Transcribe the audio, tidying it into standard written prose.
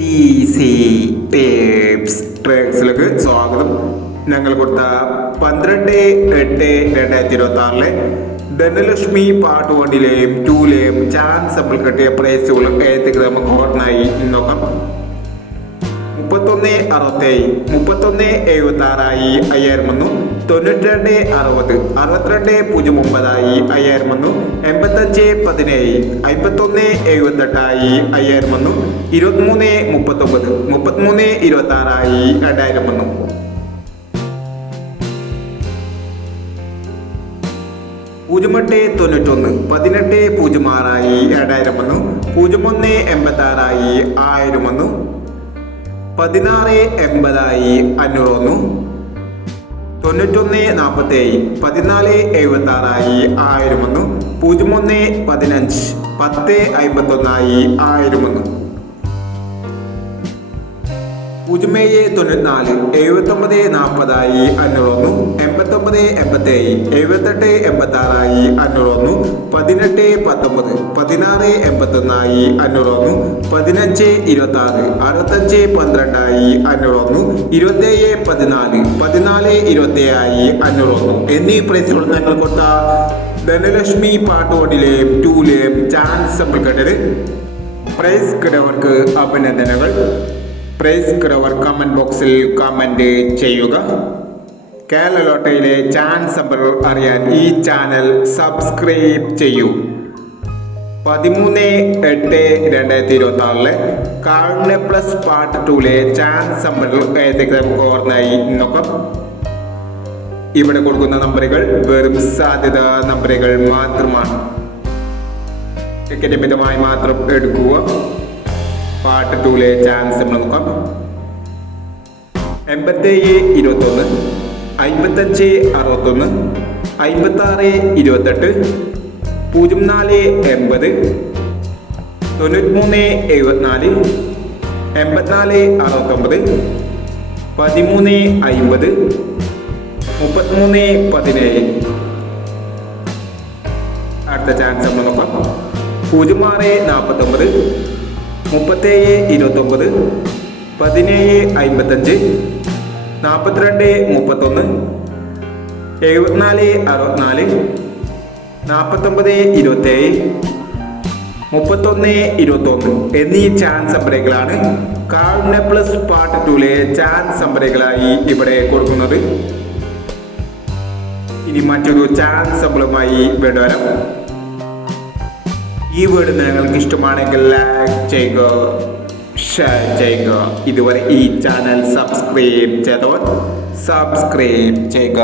Easy tips ട്രിക്സിലേക്ക് സ്വാഗതം. ഞങ്ങൾ കൊടുത്ത 12/8/2026 ധനലക്ഷ്മി പാർട്ട് 1ലെയും 2ലെയും ചാൻസ് അപ്പോൾ കിട്ടിയ പ്രൈസുകൾ ഏതൊക്കെ നമുക്ക് ഓർമ്മയായി നോക്കാം. 31/67 31/76 5000 വന്നു. 92/60 62/09 5000 വന്നു. 85/17 51/78 5000 വന്നു. 23/39 33/26 2000 വന്നു. പൂജ്യമെട്ട് 91 18/06 2000 വന്നു. 01/86 1000 വന്നു. 16/80 500 വന്നു. 91/47 14/76 1000 വന്നു. 01/15 10/51 1000 വന്നു. 07/94 79/40 500 വന്നു. 89/87 78/86 500 വന്നു. 18/19 16/81 500 വന്നു. 15/26 65/12 500 വന്നു. 27/14 14/27 500 വന്നു എന്നീ പ്രൈസുകൾ ഞങ്ങൾ കൊടുത്ത ധനലക്ഷ്മി പാർട്ട് 1ലെയും 2ലെയും ചാൻസ് നമ്മൾ കേട്ടത്. പ്രൈസ് കിടവർക്ക് അഭിനന്ദനങ്ങൾ. പ്രൈസ് കിടവർ കമന്റ് ബോക്സിൽ കമന്റ് ചെയ്യുക. കേരള ലോട്ടറിയിലെ ചാൻസ് നമ്പർ അറിയാൻ ഈ ചാനൽ സബ്സ്ക്രൈബ് ചെയ്യൂ. 13/8/2026 കാർഡ് പ്ലസ് പാർട്ട് 2ലെ ചാൻസ് നമ്പർ ഏതൊക്കെ നമുക്ക് ഓർമ്മയായി നോക്കാം. ഇവിടെ കൊടുക്കുന്ന നമ്പറുകൾ വെറും സാധ്യത നമ്പറുകൾ മാത്രമാണ്. ടിക്കറ്റ് മിതമായി മാത്രം എടുക്കുക. പാർട്ട് 2ലെ ചാൻസ് നമ്മൾ നോക്കാം. 87/21 55/61 56/28 04/80 93/74 84/69 13/50 33/17. അടുത്ത ചാൻസ് നമ്മൾ നോക്കാം. 06/49 37/29 17/55 42/31 74/64 49/27 31/21 എന്നീ ചാൻസ് നമ്പറുകളാണ് കാർഡ് പ്ലസ് പാർട്ട് 2ലെ ചാൻസ് നമ്പറുകളായി ഇവിടെ കൊടുക്കുന്നത്. ഇനി മറ്റൊരു ചാൻസ് നമ്പറുമായി വീണ്ടും വരാം. ഈ വീഡിയോ നിങ്ങൾക്ക് ഇഷ്ടമാണെങ്കിൽ ലൈക്ക് ചെയ്യുക, ഷെയർ ചെയ്യുക. ഇതുവരെ ഈ ചാനൽ സബ്സ്ക്രൈബ് ചെയ്തവർ സബ്സ്ക്രൈബ് ചെയ്യുക.